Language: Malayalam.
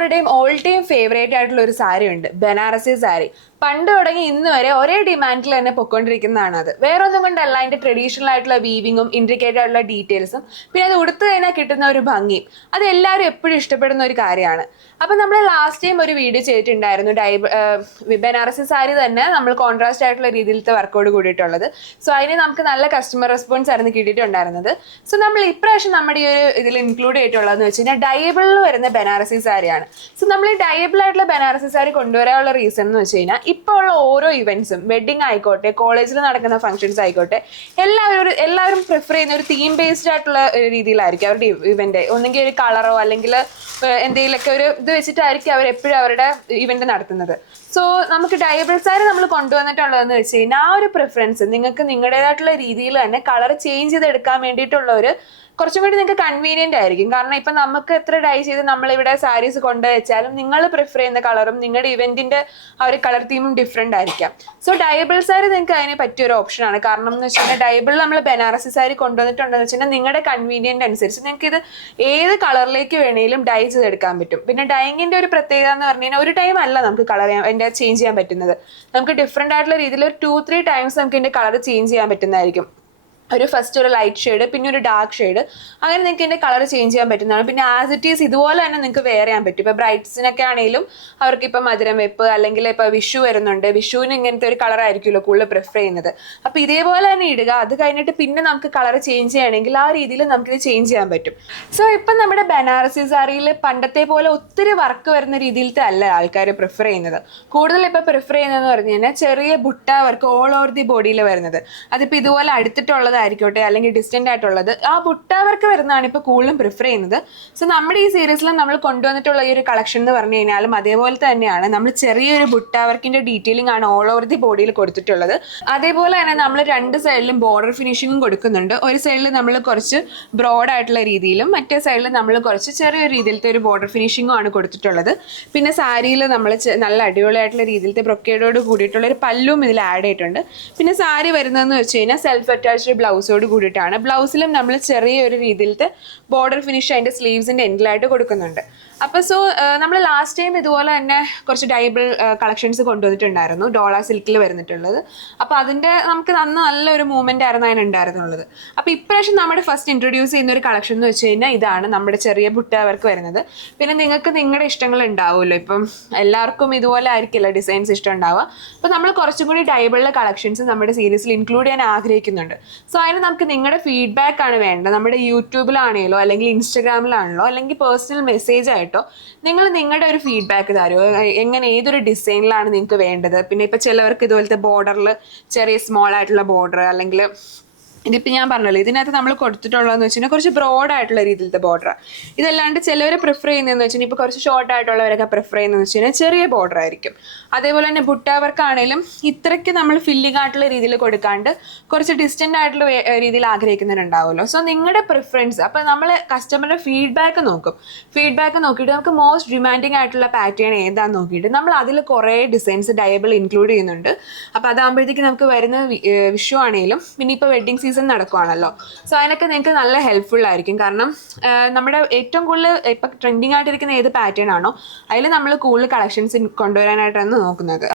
എല്ലാവരുടെയും ഓൾ ടൈം ഫേവറേറ്റ് ആയിട്ടുള്ള ഒരു സാരി ഉണ്ട്, ബനാറസി സാരി. പണ്ട് തുടങ്ങി ഇന്ന് വരെ ഒരേ ഡിമാൻഡിൽ തന്നെ പൊയ്ക്കൊണ്ടിരിക്കുന്നതാണ്. അത് വേറെ ഒന്നും കൊണ്ടല്ല, അതിന്റെ ട്രഡീഷണൽ ആയിട്ടുള്ള വീവിങ്ങും ഇൻട്രിക്കേറ്റഡ് ആയിട്ടുള്ള ഡീറ്റെയിൽസും പിന്നെ അത് ഉടുത്തു കഴിഞ്ഞാൽ കിട്ടുന്ന ഒരു ഭംഗിയും അത് എല്ലാവരും എപ്പോഴും ഇഷ്ടപ്പെടുന്ന ഒരു കാര്യമാണ്. അപ്പൊ നമ്മൾ ലാസ്റ്റ് ടൈം ഒരു വീഡിയോ ചെയ്തിട്ടുണ്ടായിരുന്നു, ബനാറസി സാരി തന്നെ നമ്മൾ കോൺട്രാസ്റ്റ് ആയിട്ടുള്ള രീതിയിലത്തെ വർക്കോട് കൂടിയിട്ടുള്ളത്. സോ അതിന് നമുക്ക് നല്ല കസ്റ്റമർ റെസ്പോൺസ് ആയിരുന്നു കിട്ടിയിട്ടുണ്ടായിരുന്നത്. സോ നമ്മൾ ഇപ്രാവശ്യം നമ്മുടെ ഈ ഒരു ഇതിൽ ഇൻക്ലൂഡ് ചെയ്തിട്ടുള്ളതെന്ന് വെച്ച് കഴിഞ്ഞാൽ ഡയബിളിൽ വരുന്ന ബനാറസി സാരിയാണ്. സോ നമ്മൾ ഈ ഡയബിൾ ആയിട്ടുള്ള ബനാറസി സാരി കൊണ്ടുവരാനുള്ള റീസൺ എന്ന് വെച്ച് കഴിഞ്ഞാൽ ഇപ്പോൾ ഉള്ള ഓരോ ഇവന്റ്സും, വെഡിങ് ആയിക്കോട്ടെ, കോളേജിൽ നടക്കുന്ന ഫംഗ്ഷൻസ് ആയിക്കോട്ടെ, എല്ലാവരും പ്രിഫർ ചെയ്യുന്ന ഒരു തീം ബേസ്ഡ് ആയിട്ടുള്ള രീതിയിലായിരിക്കും അവരുടെ ഇവന്റ്. ഒന്നെങ്കിൽ ഒരു കളറോ അല്ലെങ്കിൽ എന്തെങ്കിലുമൊക്കെ ഒരു ഇത് വെച്ചിട്ടായിരിക്കും അവർ എപ്പോഴും അവരുടെ ഇവന്റ് നടത്തുന്നത്. സോ നമുക്ക് ഡയബിൾ സാരി നമ്മൾ കൊണ്ടുവന്നിട്ടുള്ളതെന്ന് വെച്ച് കഴിഞ്ഞാൽ ആ ഒരു പ്രിഫറൻസ് നിങ്ങൾക്ക് നിങ്ങളുടേതായിട്ടുള്ള രീതിയിൽ തന്നെ കളർ ചേഞ്ച് ചെയ്തെടുക്കാൻ വേണ്ടിയിട്ടുള്ള ഒരു കുറച്ചും കൂടി നിങ്ങൾക്ക് കൺവീനിയന്റ് ആയിരിക്കും. കാരണം ഇപ്പൊ നമുക്ക് എത്ര ഡൈ ചെയ്ത് നമ്മളിവിടെ സാരീസ് കൊണ്ടുവച്ചാലും നിങ്ങൾ പ്രിഫർ ചെയ്യുന്ന കളറും നിങ്ങളുടെ ഇവന്റിന്റെ ആ ഒരു കളർ തീമും ഡിഫറെന്റ് ആയിരിക്കാം. സോ ഡയബിൾ സാരി നിങ്ങൾക്ക് അതിന് പറ്റിയ ഒരു ഓപ്ഷനാണ്. കാരണം എന്ന് വെച്ചാൽ ഡയബിൾ നമ്മൾ ബനാറസി സാരി കൊണ്ടുവന്നിട്ടുണ്ടെന്ന് വെച്ചാൽ നിങ്ങളുടെ കൺവീനിയന്റ് അനുസരിച്ച് നിങ്ങൾക്ക് ഇത് ഏത് കളറിലേക്ക് വേണമെങ്കിലും ഡൈ ചെയ്തെടുക്കാൻ പറ്റും. പിന്നെ ഡൈങ്ങിന്റെ ഒരു പ്രത്യേകത എന്ന് പറഞ്ഞു കഴിഞ്ഞാൽ ഒരു ടൈം അല്ല നമുക്ക് കളർ ചേഞ്ച് ചെയ്യാൻ പറ്റുന്നത്. നമുക്ക് ഡിഫറെന്റ് ആയിട്ടുള്ള രീതിയിൽ ഒരു 2-3 ടൈംസ് നമുക്ക് ഇതിന്റെ കളർ ചേഞ്ച് ചെയ്യാൻ പറ്റുന്നതായിരിക്കും. ഒരു ഫസ്റ്റ് ഒരു ലൈറ്റ് ഷെയ്ഡ്, പിന്നെ ഒരു ഡാർക്ക് ഷെയ്ഡ്, അങ്ങനെ നിങ്ങൾക്ക് ഇതിന്റെ കളർ ചേഞ്ച് ചെയ്യാൻ പറ്റുന്നതാണ്. പിന്നെ ആസ് ഇറ്റ് ഈസ് ഇതുപോലെ തന്നെ നിങ്ങൾക്ക് വെയർ ചെയ്യാൻ പറ്റും. ഇപ്പൊ ബ്രൈഡ്സിനൊക്കെ ആണെങ്കിലും അവർക്ക് ഇപ്പൊ മധുരം വെപ്പ് അല്ലെങ്കിൽ ഇപ്പൊ വിഷു വരുന്നുണ്ട്, വിഷുവിന് ഇങ്ങനത്തെ ഒരു കളർ ആയിരിക്കുമല്ലോ കൂടുതൽ പ്രിഫർ ചെയ്യുന്നത്. അപ്പൊ ഇതേപോലെ തന്നെ ഇടുക. അത് കഴിഞ്ഞിട്ട് പിന്നെ നമുക്ക് കളർ ചേഞ്ച് ചെയ്യണമെങ്കിൽ ആ രീതിയിൽ നമുക്കിത് ചേഞ്ച് ചെയ്യാൻ പറ്റും. സോ ഇപ്പം നമ്മുടെ ബനാറസി സാരിയിൽ പണ്ടത്തെ പോലെ ഒത്തിരി വർക്ക് വരുന്ന രീതിയിലത്തെ അല്ല ആൾക്കാർ പ്രിഫർ ചെയ്യുന്നത്. കൂടുതൽ ഇപ്പൊ പ്രിഫർ ചെയ്യുന്നതെന്ന് പറഞ്ഞു കഴിഞ്ഞാൽ ചെറിയ butta work all over the ബോഡിയിൽ വരുന്നത്. അതിപ്പോ ഇതുപോലെ അടുത്തിട്ടുള്ളത് ആയിക്കോട്ടെ അല്ലെങ്കിൽ ഡിസ്റ്റന്റ് ആയിട്ടുള്ളത്, ആ ബുട്ട വർക്ക് വരുന്നതാണ് ഇപ്പൊ കൂടുതലും പ്രിഫർ ചെയ്യുന്നത്. സോ നമ്മുടെ ഈ സീരീസിലും നമ്മൾ കൊണ്ടുവന്നിട്ടുള്ള ഈ ഒരു കളക്ഷൻ എന്ന് പറഞ്ഞു കഴിഞ്ഞാലും അതേപോലെ തന്നെയാണ്. നമ്മൾ ചെറിയൊരു ബുട്ട വർക്കിന്റെ ഡീറ്റെയിലിംഗ് ആണ് ഓൾ ഓവർ ദി ബോഡിയിൽ കൊടുത്തിട്ടുള്ളത്. അതേപോലെ തന്നെ നമ്മൾ രണ്ട് സൈഡിലും ബോർഡർ ഫിനിഷിങ്ങും കൊടുക്കുന്നുണ്ട്. ഒരു സൈഡിൽ നമ്മൾ കുറച്ച് ബ്രോഡ് ആയിട്ടുള്ള രീതിയിലും മറ്റേ സൈഡിൽ നമ്മൾ കുറച്ച് ചെറിയൊരു രീതിയിലത്തെ ഒരു ബോർഡർ ഫിനിഷിങ്ങും ആണ് കൊടുത്തിട്ടുള്ളത്. പിന്നെ സാരിയിൽ നമ്മൾ നല്ല അടിപൊളിയായിട്ടുള്ള രീതിയിലത്തെ ബ്രൊക്കേഡോട് കൂടിയിട്ടുള്ള ഒരു പല്ലും ഇതിൽ ആഡ് ചെയ്തിട്ടുണ്ട്. പിന്നെ സാരി വരുന്നതെന്ന് വെച്ച് കഴിഞ്ഞാൽ സെൽഫ് അറ്റാച്ച്ഡ് ബ്ലൗസോട് കൂടിയിട്ടാണ്. ബ്ലൗസിലും നമ്മൾ ചെറിയൊരു രീതിയിലത്തെ ബോർഡർ ഫിനിഷ് അതിന്റെ സ്ലീവ്സിന്റെ എൻഡിലായിട്ട് കൊടുക്കുന്നുണ്ട്. അപ്പോൾ സോ നമ്മൾ ലാസ്റ്റ് ടൈം ഇതുപോലെ തന്നെ കുറച്ച് ഡയബിൾ കളക്ഷൻസ് കൊണ്ടുവന്നിട്ടുണ്ടായിരുന്നു, ഡോള സിൽക്കിൽ വരുന്നിട്ടുള്ളത്. അപ്പോൾ അതിന്റെ നമുക്ക് അന്ന് നല്ലൊരു മൂവ്മെന്റ് ആയിരുന്നു അതിനുണ്ടായിരുന്നുള്ളത്. അപ്പോൾ ഇപ്രാവശ്യം നമ്മുടെ ഫസ്റ്റ് ഇൻട്രൊഡ്യൂസ് ചെയ്യുന്ന ഒരു കളക്ഷൻ എന്ന് വെച്ച് കഴിഞ്ഞാൽ ഇതാണ് നമ്മുടെ ചെറിയ ബുട്ട വർക്ക് വരുന്നത്. പിന്നെ നിങ്ങൾക്ക് നിങ്ങളുടെ ഇഷ്ടങ്ങൾ ഉണ്ടാവുമല്ലോ, ഇപ്പം എല്ലാവർക്കും ഇതുപോലെ ആയിരിക്കില്ല ഡിസൈൻസ് ഇഷ്ടം ഉണ്ടാവുക. അപ്പോൾ നമ്മൾ കുറച്ചും കൂടി ഡയബിളിലെ കളക്ഷൻസ് നമ്മുടെ സീരീസിൽ ഇൻക്ലൂഡ് ചെയ്യാൻ ആഗ്രഹിക്കുന്നുണ്ട്. സോ അതിന് നമുക്ക് നിങ്ങളുടെ ഫീഡ്ബാക്ക് ആണ് വേണ്ടത്. നമ്മുടെ യൂട്യൂബിലാണെങ്കിലോ അല്ലെങ്കിൽ ഇൻസ്റ്റഗ്രാമിലാണല്ലോ അല്ലെങ്കിൽ പേഴ്സണൽ മെസ്സേജ് ആയിട്ടോ നിങ്ങൾ നിങ്ങളുടെ ഒരു ഫീഡ്ബാക്ക് തരുമോ, എങ്ങനെ ഏതൊരു ഡിസൈനിലാണ് നിങ്ങൾക്ക് വേണ്ടത്. പിന്നെ ഇപ്പൊ ചിലവർക്ക് ഇതുപോലത്തെ ബോർഡറിൽ ചെറിയ സ്മോൾ ആയിട്ടുള്ള ബോർഡർ, അല്ലെങ്കിൽ ഇതിപ്പോൾ ഞാൻ പറഞ്ഞല്ലോ ഇതിനകത്ത് നമ്മൾ കൊടുത്തിട്ടുള്ളതെന്ന് വെച്ച് കഴിഞ്ഞാൽ കുറച്ച് ബ്രോഡ് ആയിട്ടുള്ള രീതിയിലത്തെ ബോർഡർ. ഇതല്ലാണ്ട് ചിലവർ പ്രിഫർ ചെയ്യുന്നതെന്ന് വെച്ചാൽ ഇപ്പോൾ കുറച്ച് ഷോർട്ട് ആയിട്ടുള്ളവരൊക്കെ പ്രിഫർ ചെയ്യുന്നതെന്ന് വെച്ച് കഴിഞ്ഞാൽ ചെറിയ ബോർഡർ ആയിരിക്കും. അതേപോലെ തന്നെ ബുട്ടാവർക്കാണെങ്കിലും ഇത്രയ്ക്ക് നമ്മൾ ഫില്ലിംഗ് ആയിട്ടുള്ള രീതിയിൽ കൊടുക്കാണ്ട് കുറച്ച് ഡിസ്റ്റൻ്റ് ആയിട്ടുള്ള രീതിയിൽ ആഗ്രഹിക്കുന്നവരുണ്ടാവുമല്ലോ. സോ നിങ്ങളുടെ പ്രിഫറൻസ്, അപ്പോൾ നമ്മൾ കസ്റ്റമറുടെ ഫീഡ്ബാക്ക് നോക്കും. ഫീഡ്ബാക്ക് നോക്കിയിട്ട് നമുക്ക് മോസ്റ്റ് ഡിമാൻഡിങ് ആയിട്ടുള്ള പാറ്റേൺ ഏതാണെന്ന് നോക്കിയിട്ട് നമ്മൾ അതിൽ കുറേ ഡിസൈൻസ് ഡയബിൾ ഇൻക്ലൂഡ് ചെയ്യുന്നുണ്ട്. അപ്പോൾ അതാകുമ്പോഴത്തേക്ക് നമുക്ക് വരുന്ന വിഷു ആണെങ്കിലും പിന്നെ ഇപ്പോൾ വെഡിങ് സീസൺ നടക്കുവാണല്ലോ. സോ അതിനൊക്കെ നിങ്ങൾക്ക് നല്ല ഹെൽപ്ഫുൾ ആയിരിക്കും. കാരണം നമ്മുടെ ഏറ്റവും കൂടുതൽ ഇപ്പം ട്രെൻഡിങ് ആയിട്ടിരിക്കുന്ന ഏത് പാറ്റേൺ ആണോ അതിൽ നമ്മൾ കൂടുതൽ കളക്ഷൻസ് കൊണ്ടുവരാനായിട്ടാണ് നോക്കുന്നത്.